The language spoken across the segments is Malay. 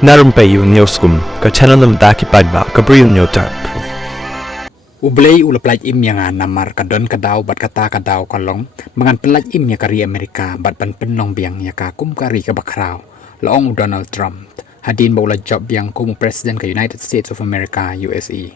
Narum payu nioskum ka chananam daki padba ka briu nyotar. Ublay ulaplaj im yang namar kadon kadaw bat kata kadaw kalong mangan pelaj im ya kari Amerika bat pan penong biang ya ka kum kari ka bakraw laong Donald Trump hadin ba ula job biang kum presiden ka United States of America USA.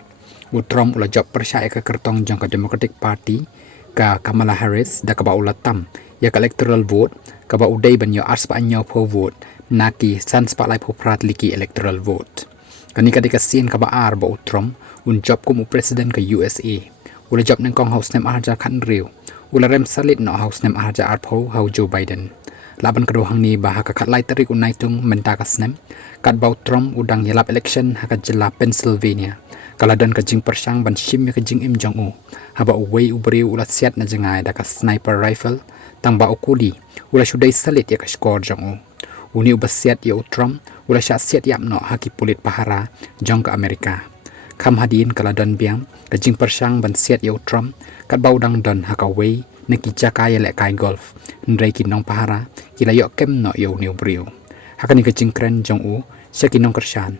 Trump ula job persya ka kertong jang ka Democratic Party ka Kamala Harris da ka ba ula tam ya ka electoral vote ka ba uday ban yo ars pa anyo po vote naki sans pa lai po prat liki electoral vote. Kani ka dikasin ka ba ar ba Trump un job kum presiden ka USA. Ula job nang kong house nem arja kan riu. Ula rem salit no house nem arja arpo hau Joe Biden. Laban kedohang ni bah ka kat lai tarik unai tung mentakas nem. Kat bau Trump udang yalap election haka jela Pennsylvania. Kaladan ka jing persang ban shim ya ka jing Im Jong-u. Haba uwei ubriu ula siat na jengai da ka sniper rifle. Tang ba ukuli. Ula syudai salit ya ka score Jong-u. Uni ubasiat ya Trump. Ula syak siat yap no haki pulit pahara jong ke Amerika. Kam hadin kaladan biang kajing persang ban siat ya Trump kat bau dang don hakaway nakija kaya lek kai golf ndrai kinong pahara kila yok kem no yo new brio hakani kajing kren Jong-u syakinong kersan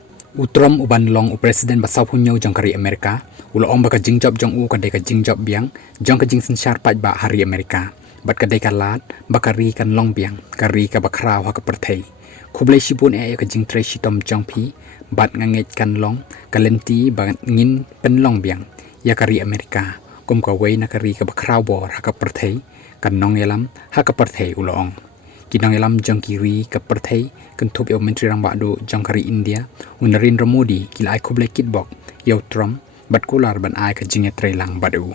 Trump uban long presiden basau punyo jong kari Amerika ula ong baka jing job Jong-u kadai kajing job biang jong kajing sensyar pat ba hari Amerika bat kadai kalat bakari kan long biang kari ka bakraw haka perthai kublai sibun ka jing trai shitom jong pi bat nganget kan long kalenti bat ngin penlong biang ya kari Amerika kum ka way na kari ka bakraw bor haka perthai kan nong yalam haka perthai ulong kinong yalam jong kiri ka perthai kan thup yo menteri rang badu jong kari India un Narendra Modi kila ai kublai kitbok yo Trump bat kular ban ai ka jing trai lang badu